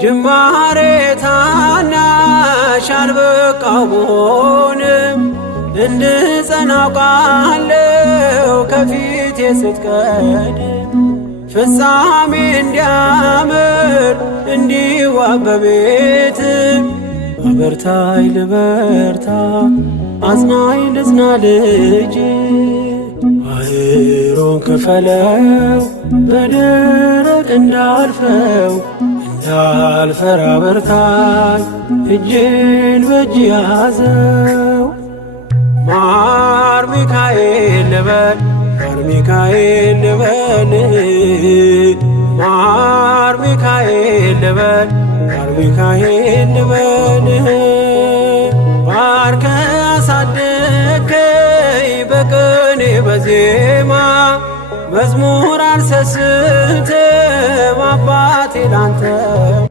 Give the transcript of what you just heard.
ጅማሬ ታናሽ አልበቃው ብሆንም እንድጸና አውቃለሁ ከፊቴ ስትቀድም ፍጻሜ እንዲያምር እንዲዋብ በቤት አበርታይ ልበርታ አጽናኝ ልጽና ልጅ ባህሩን ክፈለው በደረቅ እንዳልፈው እንዳልፈራ በርታኝ እጄን በእጅ ያዘው ማር ሚካኤል ልበል ማር ሚካኤል ልበል ማር ሚካኤል ልበል ማር ሚካኤል ልበል ባርከ አሳደከኝ በቅኔ በዜማ መዝሙር አልሰስትም አባቴ ላንተማ